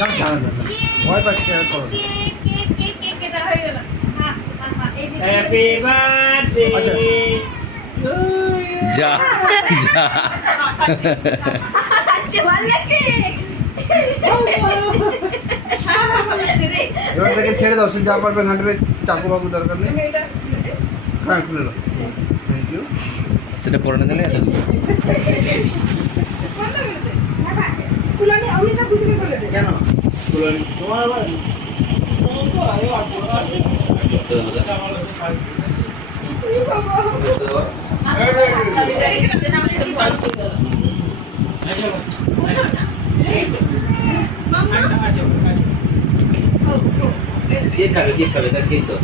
ভয় পাচ্ছে আর করো হ্যাপি বার্থডে যা যা এবার থেকে ছেড়ে দাও, সে যা পারবে ঘাঁটবে, চাকু বাকু দরকার নেই। হ্যাঁ খুলে দাও, থ্যাংক ইউ। সেটা পরে না দিলে এত কেন খুলনি তোমার আবার? কেক খাবে তার কেক তো